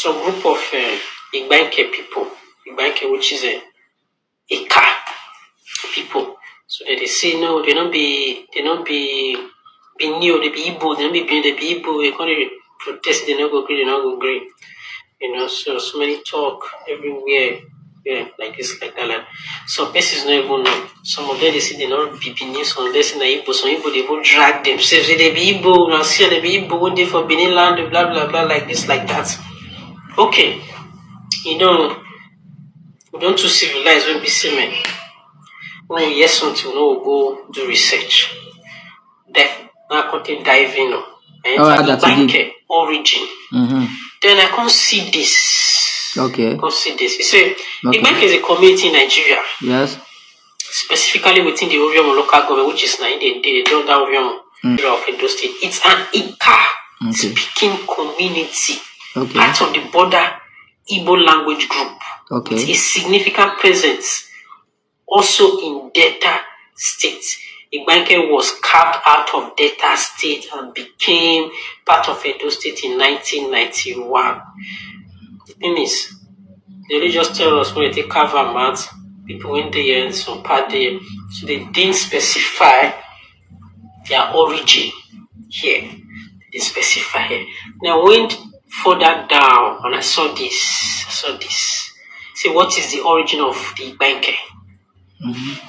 some group of Igbanke people, Igbanke, which is a car people. So they say no, they don't be new, they be Igbo, they don't be Igbo. They can't protest, they not go green, they not go green. So many talk everywhere, like this, like that. Like, some places not even know. Some of them they say they not be Benin, some of them say they Igbo, some Igbo they will drag themselves. They be Igbo, now see they be Igbo one day for Benin land, blah blah blah, like this, like that. Okay, we don't too civilize when we see men. When we hear something, we'll go do research. Then I continue diving on. Igbanke origin. Then I can't see this. Okay. You see, Igbanke is a community in Nigeria. Yes. Specifically within the Oriom local government, which is now the Delta Oriom of Edo State. It's an Ika speaking community. Okay. Part of the border Igbo language group. Okay. With a significant presence also in Delta State. Igbanke was carved out of Delta State and became part of Edo State in 1991. The thing is, they really just tell us when they carve them out, people went there and some part there. So they didn't specify their origin here. They didn't specify here. Now I went further down and I saw this. See, what is the origin of the Igbanke?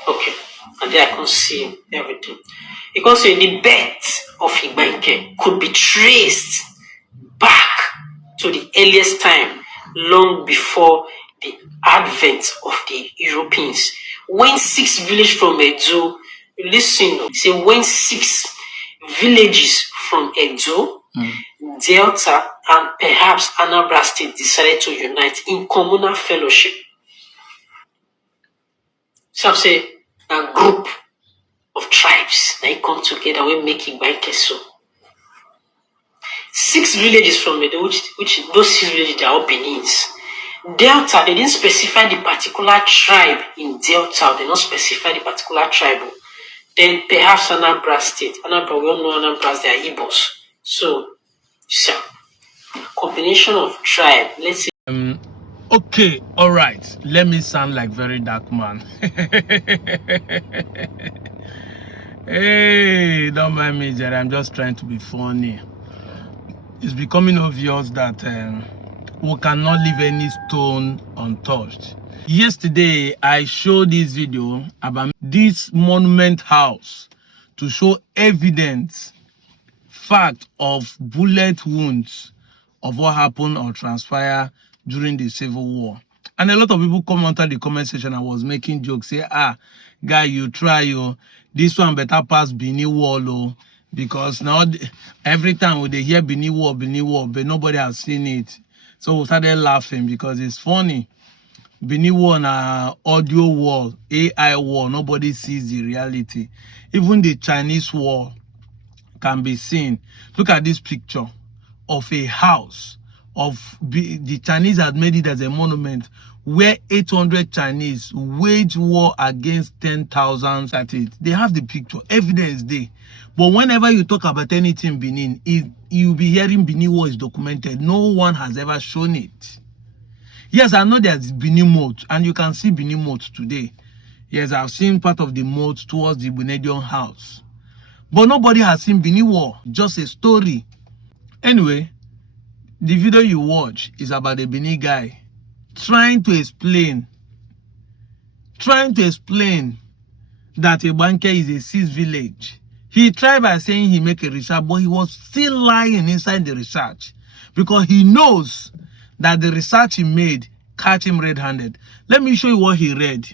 Okay. And there I can see everything. You can see the birth of Igbanke could be traced back to the earliest time, long before the advent of the Europeans. When 6 villages from Edo, listen, say when 6 villages from Edo, Delta, and perhaps Anambra State decided to unite in communal fellowship. So I'm saying a group of tribes that come together will make Igbanke so. 6 villages from Edo, which those 6 villages they are all Benins. Delta, they didn't specify the particular tribe in Delta, they don't specify the particular tribe. Then perhaps Anambra State. Anambra, we all know Anambra, they are Igbos. So, combination of tribe, let's say. Okay, all right. Let me sound like very dark man. Hey, don't mind me, Jerry. I'm just trying to be funny. It's becoming obvious that we cannot leave any stone untouched. Yesterday, I showed this video about this monument house to show evidence, fact of bullet wounds of what happened or transpired during the Civil War. And a lot of people come under the comment section and was making jokes, say, guy, you try, this one better pass Benin Wall, because now every time when they hear Benin Wall, but nobody has seen it. So we started laughing because it's funny. Benin Wall na audio wall, AI wall, nobody sees the reality. Even the Chinese wall can be seen. Look at this picture of a house the Chinese had made it as a monument where 800 Chinese wage war against 10,000 at it. They have the picture, evidence there. But whenever you talk about anything Benin, you'll be hearing Benin War is documented. No one has ever shown it. Yes, I know there's Benin moat, and you can see Benin moat today. Yes, I've seen part of the moat towards the Bunedion house. But nobody has seen Benin War, just a story. Anyway, the video you watch is about a Benin guy trying to explain that Igbanke is a 6 village. He tried by saying he make a research, but he was still lying inside the research because he knows that the research he made catch him red-handed. Let me show you what he read.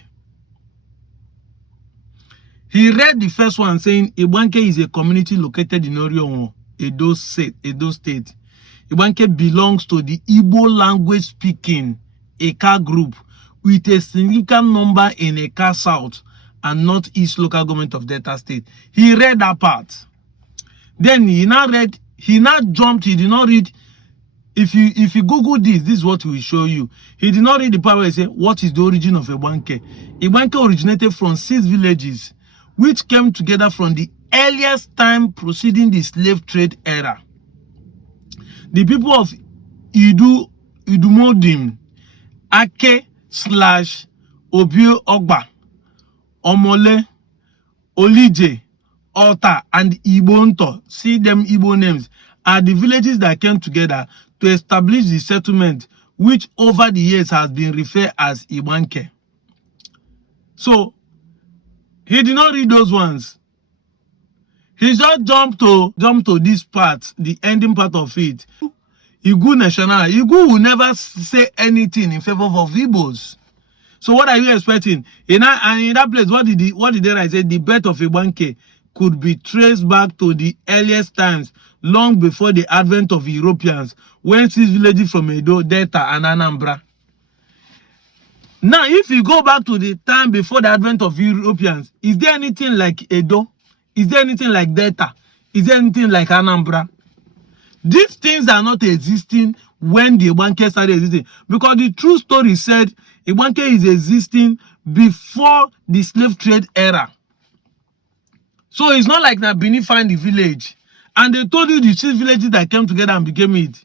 He read the first one saying Igbanke is a community located in Orion, Edo State. Igbanke belongs to the Igbo language speaking Eka group with a significant number in Eka South and Northeast local government of Delta State. He read that part. Then he now jumped, he did not read. If you Google this is what we will show you. He did not read the part where he said, what is the origin of Igbanke? Igbanke originated from 6 villages, which came together from the earliest time preceding the slave trade era. The people of Idu Idumodim, Ake slash Obio Ogba, Omole, Olije, Ota, and Ibonto, see them Igbo names, are the villages that came together to establish the settlement, which over the years has been referred as Igbanke. So, he did not read those ones. He just jumped to this part, the ending part of it. Igbo national. Igbo will never say anything in favor of Igbos. So what are you expecting? In that place, what did they write? Say the birth of Igbanke could be traced back to the earliest times, long before the advent of Europeans, when these villages from Edo, Delta, and Anambra. Now, if you go back to the time before the advent of Europeans, is there anything like Edo? Is there anything like Delta? Is there anything like Anambra? These things are not existing when the Igbanke started existing. Because the true story said Igbanke is existing before the slave trade era. So it's not like that Benin find the village. And they told you the 6 villages that came together and became it.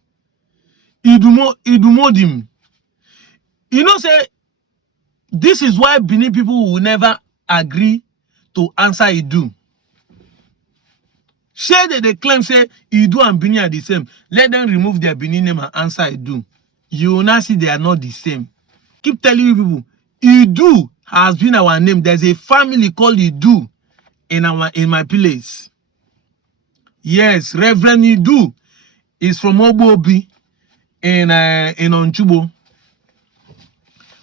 Idumodim. You know, say, this is why Benin people will never agree to answer Idu. Say that they claim, say, Idu and Benin are the same. Let them remove their Benin name and answer Idu. You will not see they are not the same. Keep telling you people, Idu has been our name. There's a family called Idu in my place. Yes, Reverend Idu is from Obobi in Onchubo.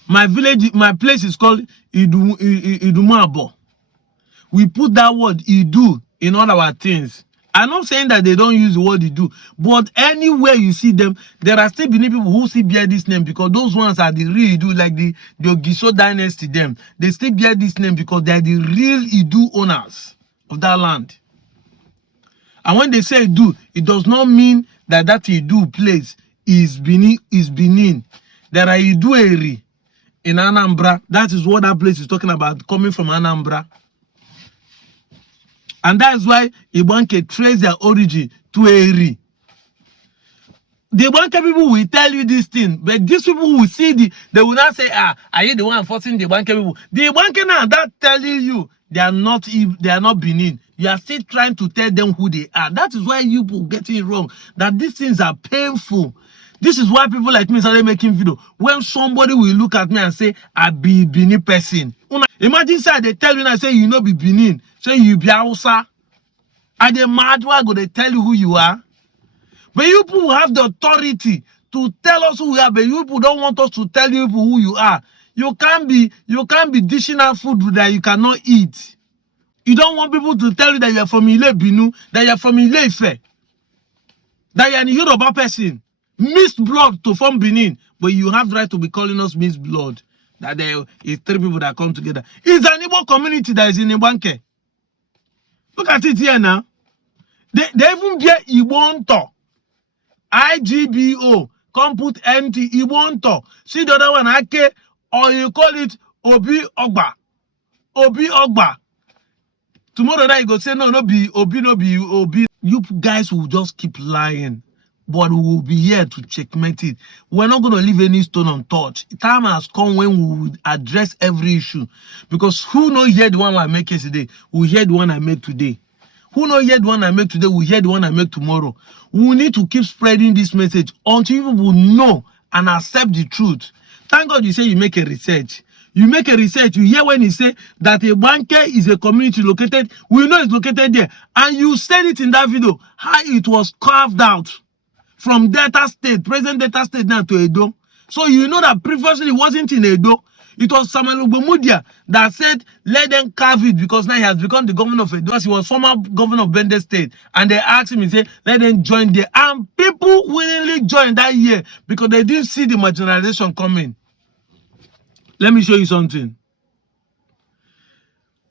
My village, my place is called Idumabo. We put that word Idu in all our things. I'm not saying that they don't use the word Idu, but anywhere you see them, there are still Benin people who still bear this name because those ones are the real Idu, like the Ogiso dynasty. Them they still bear this name because they are the real Idu owners of that land. And when they say Idu, it does not mean that Idu place is Benin. There are Idu Eri in Anambra. That is what that place is talking about, coming from Anambra. And that's why Igbanke trace their origin to Eri. The Igbanke people will tell you this thing, but these people will see they will not say, are you the one forcing the Igbanke people? The Igbanke now that telling you they are not Benin. You are still trying to tell them who they are. That is why you people get it wrong. That these things are painful. This is why people like me started making video. When somebody will look at me and say, I be Benin person. Imagine say they tell you and say you know be Benin. Say you be Hausa. Are they mad? Why go they tell you who you are? But you people have the authority to tell us who we are, but you people don't want us to tell you people who you are. You can't be dishing out food that you cannot eat. You don't want people to tell you that you are from Ile Binu, that you are from Ile Ife, that you are a Yoruba person. Mixed blood to form Benin, but you have the right to be calling us mixed blood. That there is 3 people that come together. It's an Igbo community that is in Igbanke. Look at it here now. They even bear Ibonto. IGBO. Come put MT Ibonto. See the other one, Ake, or you call it Obi Ogba. Obi Ogba. Tomorrow night you go say no be Obi, no be Obi. You guys will just keep lying. But we will be here to checkmate it. We're not going to leave any stone untouched. Time has come when we will address every issue. Because who knows hear the one I make yesterday, we hear the one I make today. Who knows hear the one I make today, we hear the one I make tomorrow. We need to keep spreading this message until people will know and accept the truth. Thank God you say you make a research. You make a research, you hear when he say that Igbanke is a community located, we know it's located there. And you said it in that video, how it was carved out from Delta State, present Delta State now to Edo. So you know that previously it wasn't in Edo. It was Samuel Ogbomudia that said, let them carve it because now he has become the governor of Edo. He was former governor of Benin State. And they asked him, he said, let them join there. And people willingly joined that year because they didn't see the marginalization coming. Let me show you something.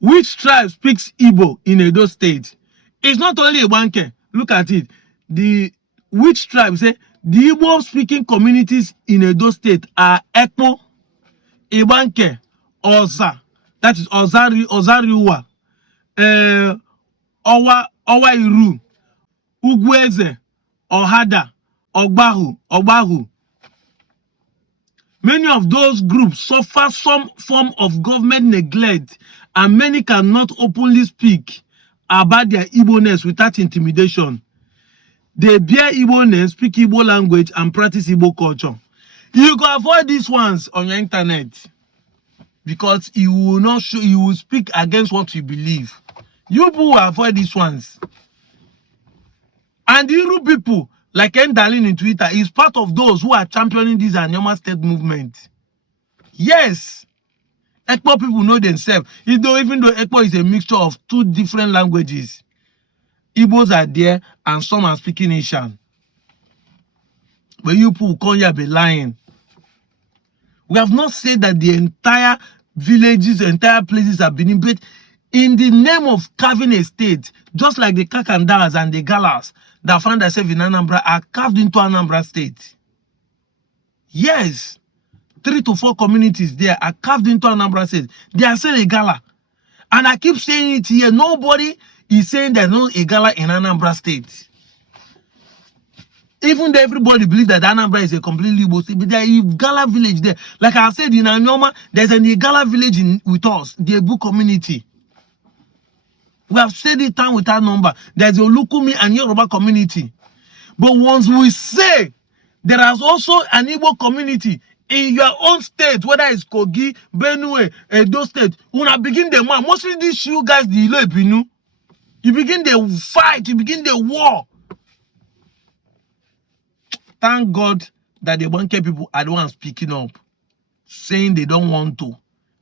Which tribe speaks Igbo in Edo State? It's not only Igbanke. Look at it. Which tribe say the Igbo speaking communities in Edo State are Ekpo, Igbanke, Oza, that is Ozariwa, Owairu, Ugweze, Ohada, Ogbahu. Many of those groups suffer some form of government neglect, and many cannot openly speak about their Igbo-ness without intimidation. They bear Igbo-ness, speak Igbo language, and practice Igbo culture. You can avoid these ones on your internet because you will not show, you will speak against what you believe. You people will avoid these ones. And the Igbo people, like Endalin in Twitter, is part of those who are championing this Anyoma state movement. Yes. Ekpo people know themselves. Even though Ekpo is a mixture of two different languages. Igbos are there and some are speaking Ishan. But you people come here be lying. We have not said that the entire villages, the entire places have been invaded in the name of carving a state, just like the Kakandas and the Galas that found themselves in Anambra are carved into Anambra state. Yes, 3 to 4 communities there are carved into Anambra state. They are still a Gala. And I keep saying it here, nobody is saying there's no Igala in Anambra state. Even though everybody believes that Anambra is a completely Igbo state, but there is Igala village there. Like I said, in Anyoma, there's an Igala village with us, the Igbo community. We have said it time without number. There's a Olukumi and Yoruba community. But once we say there is also an Igbo community in your own state, whether it's Kogi, Benue, Edo state, when I begin the man, mostly these you guys, the Ilo Ebinu, you begin the fight, you begin the war. Thank God that the Igbanke people are the ones speaking up, saying they don't want to,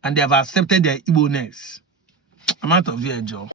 and they have accepted their Igbo-ness. I'm out of here, Joe.